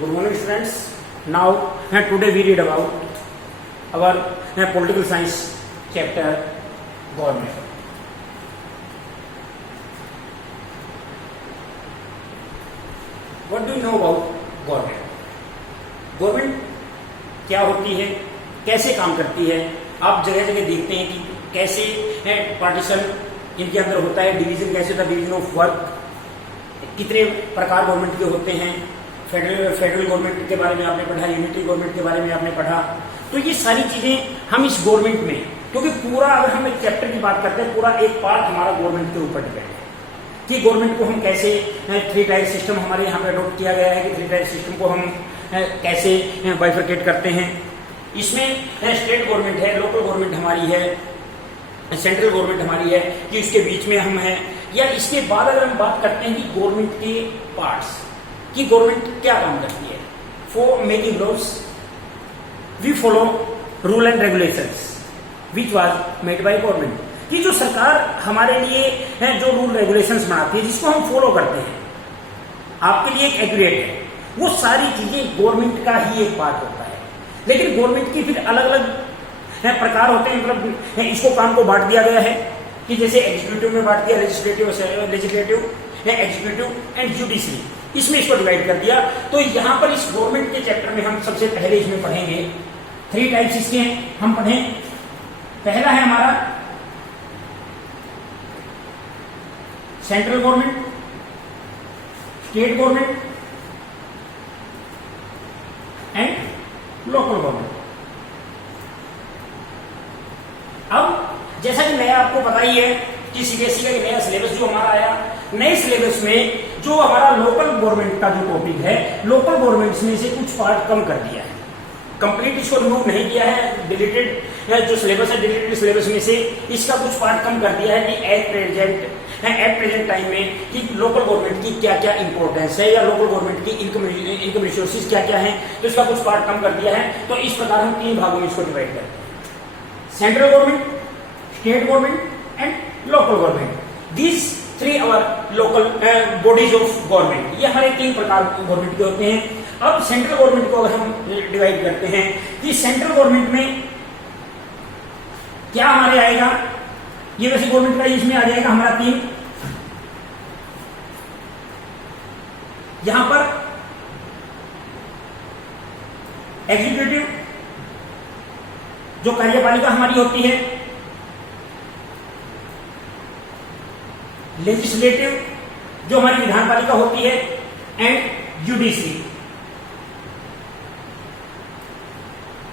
Good morning, students. Now, today we read about our political science chapter, government. What do you know about government? Government क्या होती है, कैसे काम करती है? आप जगह जगह देखते हैं कि कैसे पार्टीशन इनके अंदर होता है, डिवीजन कैसे होता है, डिवीजन ऑफ वर्क, कितने प्रकार गवर्नमेंट के होते हैं, फेडरल गवर्नमेंट के बारे में आपने पढ़ा, यूनिटरी गवर्नमेंट के बारे में आपने पढ़ा। तो ये सारी चीजें हम इस गवर्नमेंट में, क्योंकि पूरा अगर हम एक चैप्टर की बात करते हैं, पूरा एक पार्ट हमारा गवर्नमेंट के ऊपर डिपेंड है कि गवर्नमेंट को हम कैसे, थ्री टायर सिस्टम हमारे यहाँ पे अडोप्ट किया गया है कि थ्री टायर सिस्टम को हम कैसे बाइफरकेट करते हैं। इसमें स्टेट गवर्नमेंट है, लोकल गवर्नमेंट हमारी है, सेंट्रल गवर्नमेंट हमारी है कि उसके बीच में हम हैं। या इसके बाद अगर हम बात करते हैं कि गवर्नमेंट के पार्ट्स कि गवर्नमेंट क्या काम करती है, for making laws we follow rule and regulations which was made by government, कि जो सरकार हमारे लिए है जो रूल रेगुलेशंस बनाती है जिसको हम फॉलो करते हैं, आपके लिए एक एक्यूरेट है, वो सारी चीजें गवर्नमेंट का ही एक पार्ट होता है। लेकिन गवर्नमेंट की फिर अलग अलग प्रकार होते हैं, मतलब इसको काम को बांट दिया गया है कि जैसे एग्जीक्यूटिव में बांट दिया, लेजिस्लेटिव एग्जीक्यूटिव एंड जुडिशरी, इसमें इसको डिवाइड कर दिया। तो यहां पर इस गवर्नमेंट के चैप्टर में हम सबसे पहले इसमें पढ़ेंगे थ्री टाइप्स इसके हैं, हम पढ़ें। पहला है हमारा central government, state government and local government. अब जैसा कि नया आपको पता ही है कि सीबीएसई का नया सिलेबस जो हमारा आया, नए सिलेबस में जो हमारा लोकल गवर्नमेंट का जो टॉपिक है, लोकल गवर्नमेंट में से कुछ पार्ट कम कर दिया है, कंप्लीट इसको रिमूव नहीं किया है, डिलीटेड जो सिलेबस है, डिलीटेड सिलेबस में से इसका कुछ पार्ट कम कर दिया है कि एट प्रेजेंट टाइम में कि लोकल गवर्नमेंट की क्या क्या इंपॉर्टेंस है या लोकल गवर्नमेंट की इनकम रिसोर्सेज क्या क्या है, तो इसका कुछ पार्ट कम कर दिया है। तो इस प्रकार हम तीन भागों में इसको डिवाइड करते हैं, central government, state government and local government. These three hour local bodies of government, ये हमारे तीन प्रकार गवर्नमेंट के होते हैं। अब सेंट्रल गवर्नमेंट को अगर हम डिवाइड करते हैं कि सेंट्रल गवर्नमेंट में क्या हमारे आएगा, ये वैसे गवर्नमेंट का इसमें आ जाएगा हमारा तीन। यहां पर एग्जीक्यूटिव जो कार्यपालिका हमारी होती है, लेजिस्लेटिव जो हमारी विधानपालिका होती है एंड जुडिशरी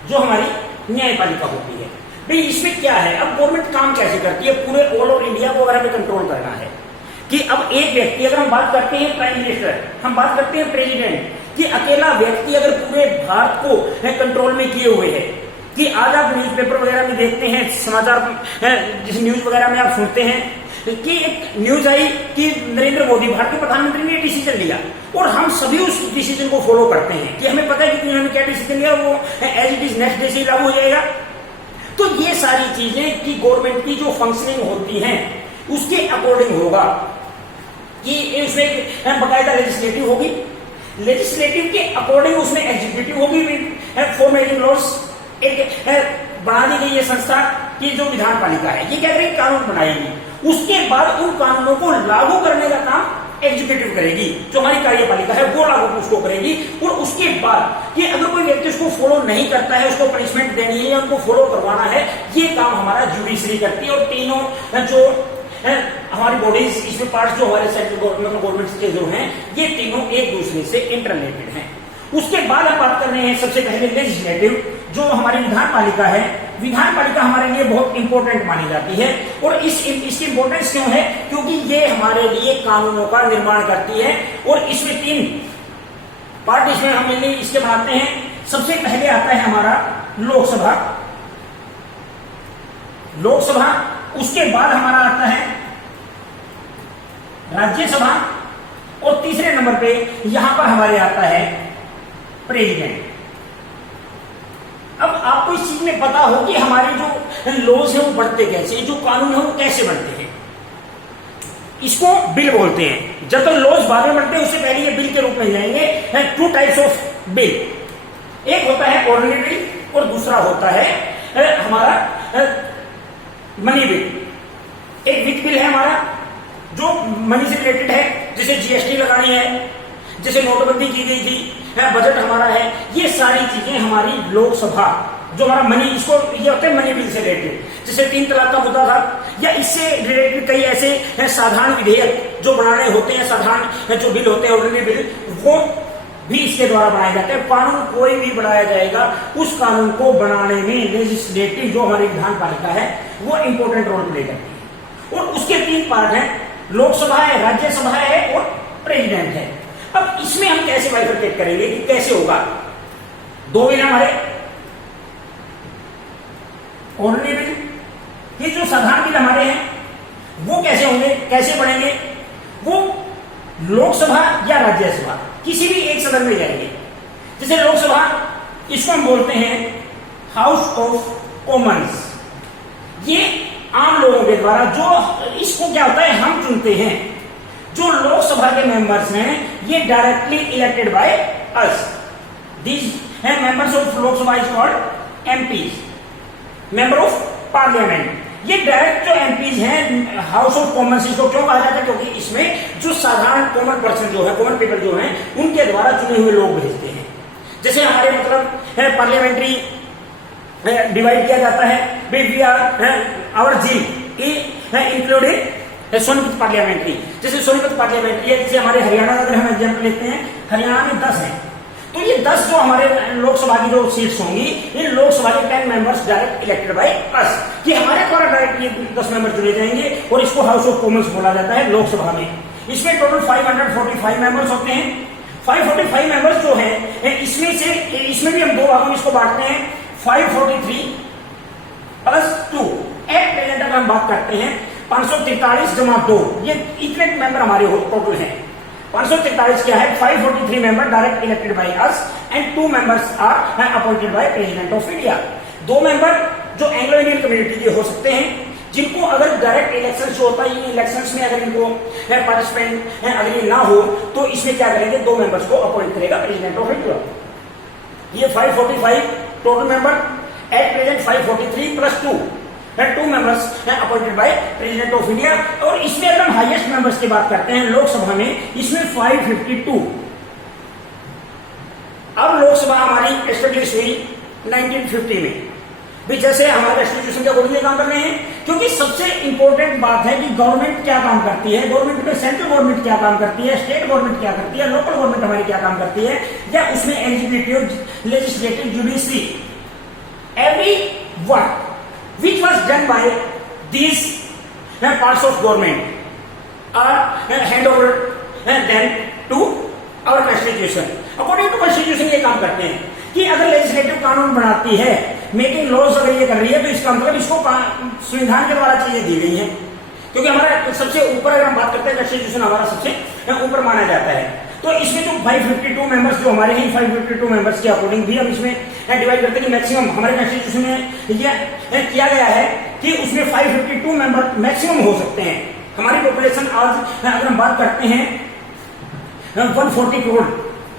जो हमारी न्यायपालिका होती है। भाई इसमें क्या है, अब गवर्नमेंट काम कैसे करती है, पूरे ऑल ओवर इंडिया को अगर हमें कंट्रोल करना है कि अब एक व्यक्ति, अगर हम बात करते हैं प्राइम मिनिस्टर, हम बात करते हैं प्रेसिडेंट, कि अकेला व्यक्ति अगर पूरे भारत को कंट्रोल में किए हुए है, कि आज आप न्यूज़पेपर वगैरह में देखते हैं, समाचार जिस न्यूज वगैरह में आप सुनते हैं कि एक न्यूज आई कि नरेंद्र मोदी भारतीय प्रधानमंत्री ने डिसीजन लिया और हम सभी उस डिसीजन को फॉलो करते हैं कि हमें पता है कि उन्होंने क्या डिसीजन लिया, वो as it is next day से लागू हो जाएगा। तो ये सारी चीजें कि गवर्नमेंट की जो फंक्शनिंग होती हैं उसके अकॉर्डिंग होगा कि उसमें बकायदा लेजिस्लेटिव होगी, लेजिस्लेटिव के अकॉर्डिंग उसमें एग्जीक्यूटिव होगी, फॉर मेकिंग लॉज एक बना दी गई ये संस्था की जो विधानपालिका है, ये क्या करेगी, कानून बनाएगी। उसके बाद उन कानूनों को लागू करने का काम एग्जीक्यूटिव करेगी, जो हमारी कार्यपालिका है वो लागू उसको करेगी। और उसके बाद कि अगर कोई व्यक्ति उसको फॉलो नहीं करता है, उसको पनिशमेंट देनी है या उनको फॉलो करवाना है, ये काम हमारा जुडिशरी करती है। और तीनों जो हमारी बॉडीज, इसमें पार्ट्स जो हमारे सेंट्रल गवर्नमेंट के जो हैं, ये तीनों एक दूसरे से इंटरलेटेड हैं। उसके बाद हम बात कर रहे हैं सबसे पहले लेजिस्लेटिव जो हमारी विधानपालिका है। विधानपालिका हमारे लिए बहुत इंपॉर्टेंट मानी जाती है और इसकी इंपॉर्टेंस क्यों है, क्योंकि ये हमारे लिए कानूनों का निर्माण करती है। और इसमें तीन पार्ट इसमें हम इसके बनाते हैं। सबसे पहले आता है हमारा लोकसभा, उसके बाद हमारा आता है राज्यसभा और तीसरे नंबर पे यहां पर हमारे आता है प्रेसिडेंट। अब आपको इस चीज में पता हो कि हमारे जो लॉज है वो बनते कैसे, जो कानून है वो कैसे बनते हैं। इसको बिल बोलते हैं। जब तक लॉज बाद में बनते हैं उससे पहले ये बिल के रूप में जाएंगे। Two types of bill. एक होता है ऑर्डिनरी बिल और दूसरा होता है हमारा मनी बिल। एक वित्त बिल है हमारा जो मनी से रिलेटेड है, जिसे जीएसटी लगानी है, जिसे नोटबंदी की गई थी, बजट हमारा है। ये सारी चीजें हमारी लोकसभा जो हमारा मनी, इसको ये होता है मनी बिल से रिलेटेड। जैसे 3 तलाक का मुद्दा था, या इससे रिलेटेड कई ऐसे साधारण विधेयक जो बनाने होते हैं, साधारण जो बिल होते हैं ऑर्डिनरी बिल, वो भी इसके द्वारा बनाए जाते हैं। कानून कोई भी बनाया जाएगा, उस कानून को बनाने में लेजिस्लेटिव जो हमारी विधान पालिका है वो इंपॉर्टेंट रोल प्ले करती है। और उसके 3 पार्ट हैं, लोकसभा है, राज्यसभा है और प्रेसिडेंट है। अब इसमें हम कैसे बाइफरकेट करेंगे कि कैसे होगा? 2 बिल हमारे ऑर्डिनरी बिल, ये जो साधारण बिल हमारे हैं वो कैसे होंगे, कैसे बनेंगे? वो लोकसभा या राज्यसभा किसी भी एक सदन में जाएंगे। जैसे लोकसभा, इसको हम बोलते हैं हाउस ऑफ कॉमन्स। ये आम लोगों के द्वारा जो, इसको क्या होता है, हम चुनते हैं। जो लोकसभा के मेंबर्स हैं ये directly elected by us. These members of Lok Sabha is called MPs, member of parliament. ये डायरेक्ट जो एमपीज हैं हाउस ऑफ कॉमन्स, इसको क्यों कहा जाता है? क्योंकि इसमें जो साधारण कॉमन पर्सन जो है, कॉमन पीपल जो हैं, उनके द्वारा चुने हुए लोग भेजते हैं। जैसे हमारे मतलब पार्लियामेंट्री डिवाइड किया जाता है, आवर जी इंक्लूडिंग सोनीपत पार्लियामेंट्री। जैसे सोनीपत पार्लियामेंट्री है, जैसे हमारे हरियाणा का अगर हम एग्जाम्पल लेते हैं, हरियाणा में 10 है, तो ये 10 जो हमारे लोकसभा की जो सीट्स होंगी, इन लोकसभा के 10 मेंबर्स डायरेक्ट इलेक्टेड बाय अस, कि हमारे द्वारा डायरेक्ट ये 10 मेंबर चुने जाएंगे और इसको हाउस ऑफ कॉमन्स बोला जाता है लोकसभा में। इसमें टोटल 545 मेंबर्स होते हैं। 545 मेंबर्स जो है, इसमें से, इसमें भी हम 2 भागों में इसको बांटते हैं, 543 प्लस 2। एट प्रेजेंट अगर हम बात करते हैं 543 जमा 2, ये इतने मेंबर हमारे टोटल हैं। 543 क्या है? 543 member direct elected by us and 2 members are appointed by president of India. 2 member जो एंग्लो इंडियन कम्युनिटी के हो सकते हैं, जिनको अगर डायरेक्ट इलेक्शन जो होता है, इन इलेक्शंस में अगर इनको पार्टिसिपेंट अगर ये ना हो तो इसमें क्या करेंगे? 2 मेंबर्स को अपॉइंट करेगा प्रेसिडेंट ऑफ इंडिया। ये 545 total member, at present 543 plus 2 members appointed by president of India. और इसमें अगर हम हाईएस्ट मेंबर्स की बात करते हैं लोकसभा में, इसमें 552। अब लोकसभा हमारी एस्टेब्लिश हुई 1950 में भी, जैसे हमारे कॉन्स्टिट्यूशन के अकॉर्डिंग काम कर रहे हैं। क्योंकि सबसे इंपॉर्टेंट बात है कि गवर्नमेंट क्या काम करती है, गवर्नमेंट में सेंट्रल गवर्नमेंट क्या काम करती है, स्टेट गवर्नमेंट क्या करती है, लोकल गवर्नमेंट हमारी क्या काम करती है, या उसमें executive, legislative, judiciary, every work which was done by these parts of government are hand over then to our constitution. According to constitution ये काम करते हैं कि अगर लेजिस्लेटिव कानून बनाती है, मेकिंग लॉज अगर ये कर रही है, तो इसका मतलब इसको संविधान के द्वारा चीजें दी गई हैं। क्योंकि हमारा सबसे ऊपर अगर हम बात करते हैं, कॉन्स्टिट्यूशन हमारा सबसे ऊपर माना जाता है। तो इसमें जो 552 मेंबर्स जो हमारे हैं, 552 मेंबर्स के अकॉर्डिंग भी हम इसमें डिवाइड करते हैं कि मैक्सिमम हमारे कॉन्स्टिट्यूशन में यह किया गया है कि उसमें 552 मेंबर मैक्सिमम हो सकते हैं। हमारी पॉपुलेशन आज अगर हम बात करते हैं 140 करोड़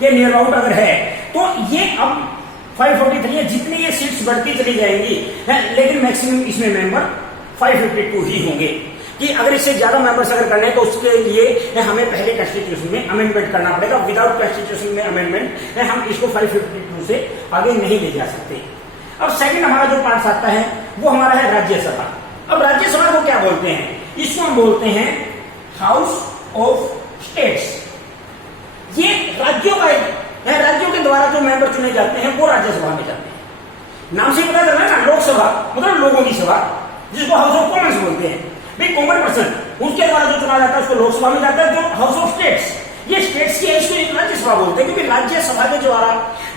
के नियर अबाउट अगर है, तो ये अब 543 है। जितनी ये सीट्स बढ़ती चली जाएंगी, लेकिन मैक्सिमम इसमें मेंबर 552 ही होंगे। कि अगर इससे ज्यादा मेंबर्स अगर करने हैं तो उसके लिए हमें पहले कॉन्स्टिट्यूशन में अमेंडमेंट करना पड़ेगा। विदाउट कॉन्स्टिट्यूशन में अमेंडमेंट हम इसको 552 से आगे नहीं ले जा सकते। अब सेकंड हमारा जो पार्ट आता है वो हमारा है राज्यसभा। अब राज्यसभा को क्या बोलते हैं? इसको हम बोलते हैं हाउस ऑफ स्टेट्स। ये राज्यों का, राज्यों के द्वारा जो मेंबर चुने जाते हैं वो राज्यसभा में जाते हैं। नाम से पता चल रहा है ना, लोकसभा मतलब लोगों की सभा, जिसको हाउस ऑफ कॉमन्स बोलते हैं। कॉमन पर्सन उसके द्वारा जो चुना जाता है उसको लोकसभा में जाता है। जो हाउस ऑफ स्टेट्स, ये स्टेट्स की है, इसको एक राज्यसभा बोलते हैं। क्योंकि राज्यसभा के द्वारा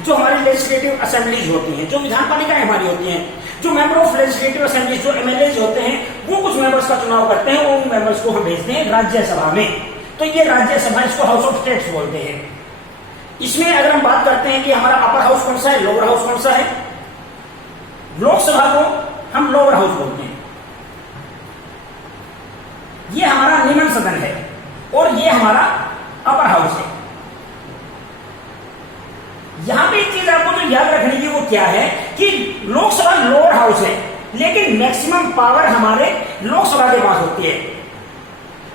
जो हमारी लेजिस्लेटिव असेंबलीज होती हैं, जो विधान पालिकाएं हमारी होती हैं, जो मेंबर ऑफ लेजिस्लेटिव असेंबलीज, जो एमएलए होते हैं, वो कुछ मेंबर्स का चुनाव करते हैं, उन मेंबर्स को हम भेजते हैं राज्यसभा में। तो ये राज्यसभा, इसको हाउस ऑफ स्टेट्स बोलते हैं। इसमें अगर हम बात करते हैं कि हमारा अपर हाउस कौन सा है, लोअर हाउस कौन सा है, लोकसभा को हम लोअर हाउस बोलते हैं। ये हमारा निम्न सदन है और ये हमारा अपर हाउस है। यहां याद रखने की वो क्या है कि लोकसभा लोअर हाउस है, लेकिन मैक्सिमम पावर हमारे लोकसभा के पास होती है।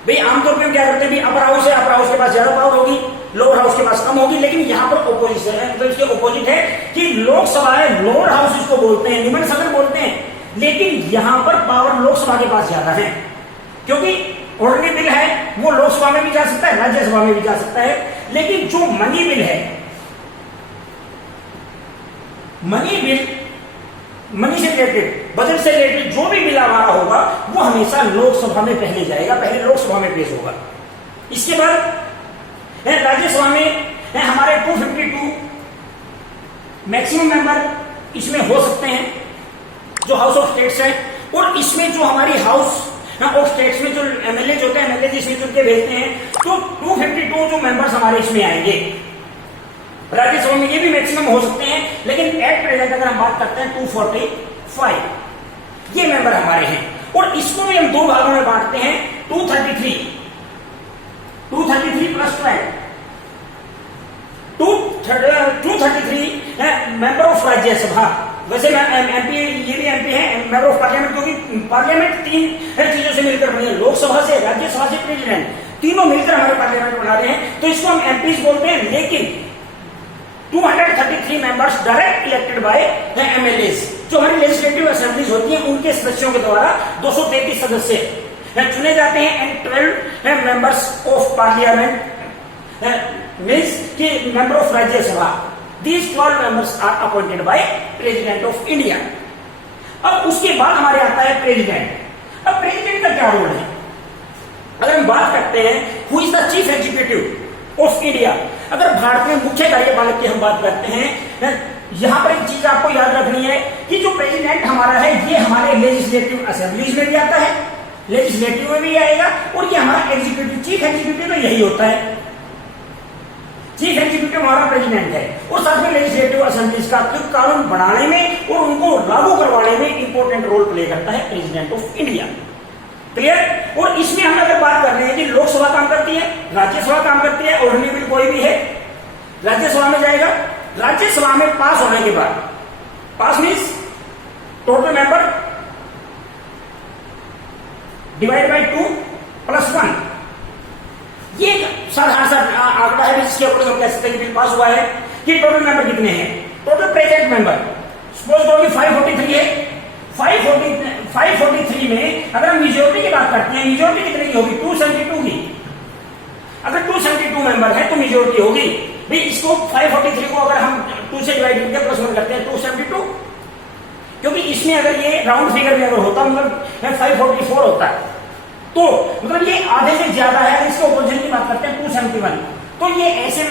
भाई आमतौर पे हम क्या करते हैं, भी अपर हाउस है, अपर हाउस के पास ज्यादा पावर होगी, लोअर हाउस के पास कम होगी, लेकिन यहां पर ओपोजिशन है, मतलब इसके ओपोजिट है कि लोकसभा है, लोअर हाउस इसको बोलते हैं, निम्न सदन बोलते हैं, लेकिन यहां पर पावर लोकसभा के पास ज्यादा है, क्योंकि ऑर्डिनरी बिल है वो लोकसभा में भी जा सकता है, राज्यसभा में भी जा सकता है, लेकिन जो मनी बिल है, मनी बिल, मनी से रिलेटेड, बजट से रिलेटेड जो भी बिल हमारा होगा वो हमेशा लोकसभा में पहले जाएगा, पहले लोकसभा में पेश होगा। इसके बाद राज्यसभा में हमारे 252 मैक्सिमम मेंबर इसमें हो सकते हैं जो हाउस ऑफ स्टेट्स है, और इसमें जो हमारी हाउस ऑफ स्टेट्स में जो एमएलए होते हैं, एमएलए इसमें चुन के भेजते हैं, तो 252 जो मेंबर्स हमारे इसमें आएंगे। राज्यसभा में ये भी मैक्सिमम हो सकते हैं, लेकिन एट प्रेजेंट अगर हम बात करते हैं 245 ये मेंबर हमारे हैं, और इसको भी हम दो भागों में बांटते हैं, 233 प्लस 233 मेंबर ऑफ राज्यसभा। वैसे एमपी, ये भी एमपी है, मेंबर ऑफ पार्लियामेंट, क्योंकि पार्लियामेंट तीन चीजों से मिलकर बनी है, लोकसभा से, राज्यसभा से, प्रेसिडेंट, तीनों मिलकर हमारे पार्लियामेंट बना रहे हैं, तो इसको हम एमपीज बोलते हैं। लेकिन 233 members direct elected by MLAs, जो हमारी लेजिस्लेटिव असेंबलीज होती हैं उनके सदस्यों के द्वारा 233 सदस्य चुने जाते हैं, and 12 members of parliament means कि member of Rajya Sabha, these 12 members are appointed by president of India. अब उसके बाद हमारे आता है प्रेसिडेंट। अब प्रेसिडेंट का क्या रोल है, अगर हम बात करते हैं who is the chief executive of India, अगर भारत में मुख्य कार्यपालक की हम बात करते हैं, यहां पर एक चीज आपको याद रखनी है कि जो प्रेसिडेंट हमारा है ये हमारे लेजिस्लेटिव असेंबलीज में भी आता है, लेजिस्लेटिव में भी आएगा, और ये हमारा एग्जीक्यूटिव, चीफ एग्जीक्यूटिव तो यही होता है, चीफ एग्जीक्यूटिव हमारा प्रेसिडेंट है, और साथ में लेजिस्लेटिव असेंबलीज का कानून बनाने में और उनको लागू करवाने में इंपॉर्टेंट रोल प्ले करता है प्रेसिडेंट ऑफ इंडिया। क्लियर? और इसमें हम अगर बात कर रहे हैं कि लोकसभा काम करती है, राज्यसभा काम करती है, ऑर्डिनरी बिल कोई भी है राज्यसभा में जाएगा, राज्यसभा में पास होने के बाद, pass means total member divide by 2 plus 1, ये साधारण सा आंकड़ा है जिसके ऊपर हम कह सकते हैं कि बिल पास हुआ है कि टोटल मेंबर कितने हैं। टोटल प्रेजेंट मेंबर सपोज करो कि 543 है, 543 में अगर हम मेजोरिटी की बात करते हैं, मेजोरिटी कितने की होगी, 272 की। अगर 272 मेंबर है तो मेजोरिटी होगी भाई, इसको 543 को अगर हम 2 से डिवाइड करके प्लस 1 करते हैं 272, क्योंकि इसमें अगर ये राउंड फिगर में अगर होता मतलब 544 होता है, तो मतलब ये आधे से ज्यादा है, इसके ऑपोजिशन की बात करते हैं 271, तो ये ऐसे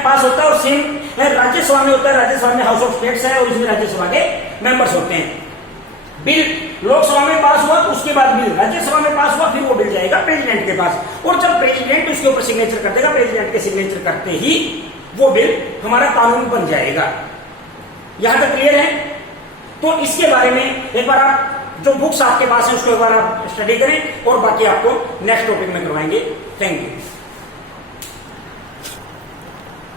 पास होता है। और सेम राज्यसभा में होता है, राज्यसभा में हाउस ऑफ स्टेट्स है और इसमें राज्यसभा के मेंबर्स होते हैं। बिल लोकसभा में पास हुआ तो उसके बाद बिल राज्यसभा में पास हुआ, फिर वो बिल जाएगा प्रेसिडेंट के पास, और जब प्रेसिडेंट उसके ऊपर सिग्नेचर कर देगा, प्रेसिडेंट के सिग्नेचर करते ही वो बिल हमारा कानून बन जाएगा। यहां तक क्लियर है? तो इसके बारे में एक बार आप जो बुक्स आपके पास है उसको एक बार आप स्टडी करें, और बाकी आपको नेक्स्ट टॉपिक में करवाएंगे। Thank you.